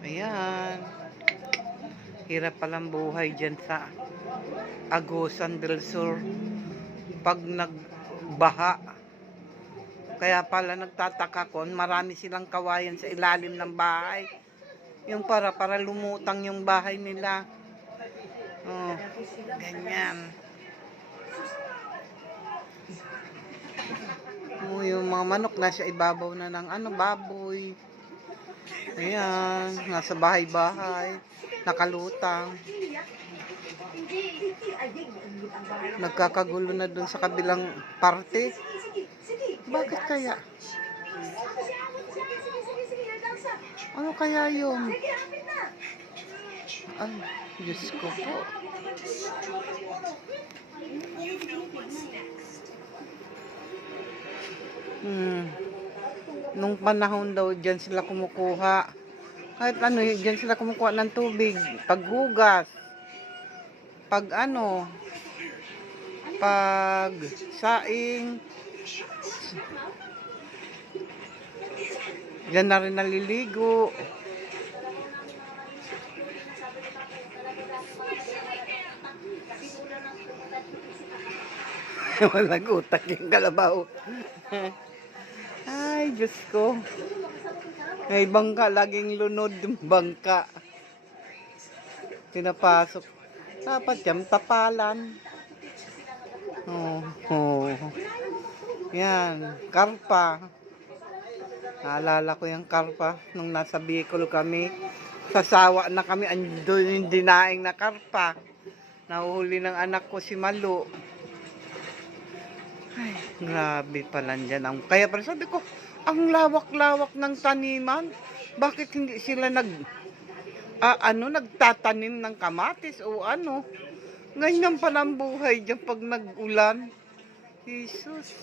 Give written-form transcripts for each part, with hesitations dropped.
Ayan. Hirap palang buhay dyan sa Agusan del Sur. Pag nagbaha. Kaya pala nagtataka ko, marami silang kawayan sa ilalim ng bahay. Yung para lumutang yung bahay nila. Oh, ganyan. Oh, yung mga manok nasa ibabaw na ng baboy. Ayan, nasa bahay-bahay, nakalutang. Nagkakagulo na dun sa kabilang parte. Bakit kaya? Ano kaya yun? Ay, Diyos ko po. Nung panahon daw, dyan sila kumukuha. Kahit dyan sila kumukuha ng tubig. Paghugas. Pag saing. Dyan na rin naliligo. Walang utak yung kalabaw. Ay, Diyos ko. May bangka, laging lunod yung bangka. Pinapasok. Dapat yan, tapalan. Oh. Yan, karpa. Naalala ko yung karpa nung nasa Bicol kami. Sasawa na kami, andun yung dinaing na karpa. Nahuhuli ng anak ko si Malu. Ay, grabe pala dyan. Kaya pala sabi ko, ang lawak-lawak ng taniman. Bakit hindi sila nagtatanim ng kamatis o ano? Ganyan pala ang buhay dyan pag nag-ulan. Jesus.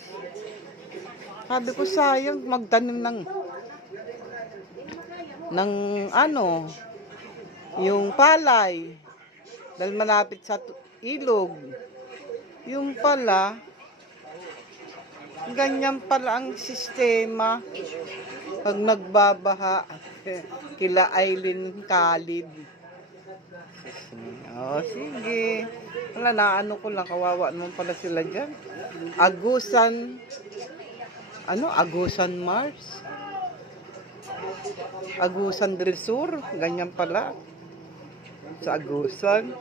Sabi ko sayang magtanim ng yung palay. Dahil malapit sa ilog. Yung pala, ganyan pala ang sistema pag nagbabaha. Kila Aileen Khalid. Oh, sige. Wala, naano ko lang, kawawa naman pala sila dyan. Agusan Mars. Agusan del Sur. Ganyan pala. Sa Agusan.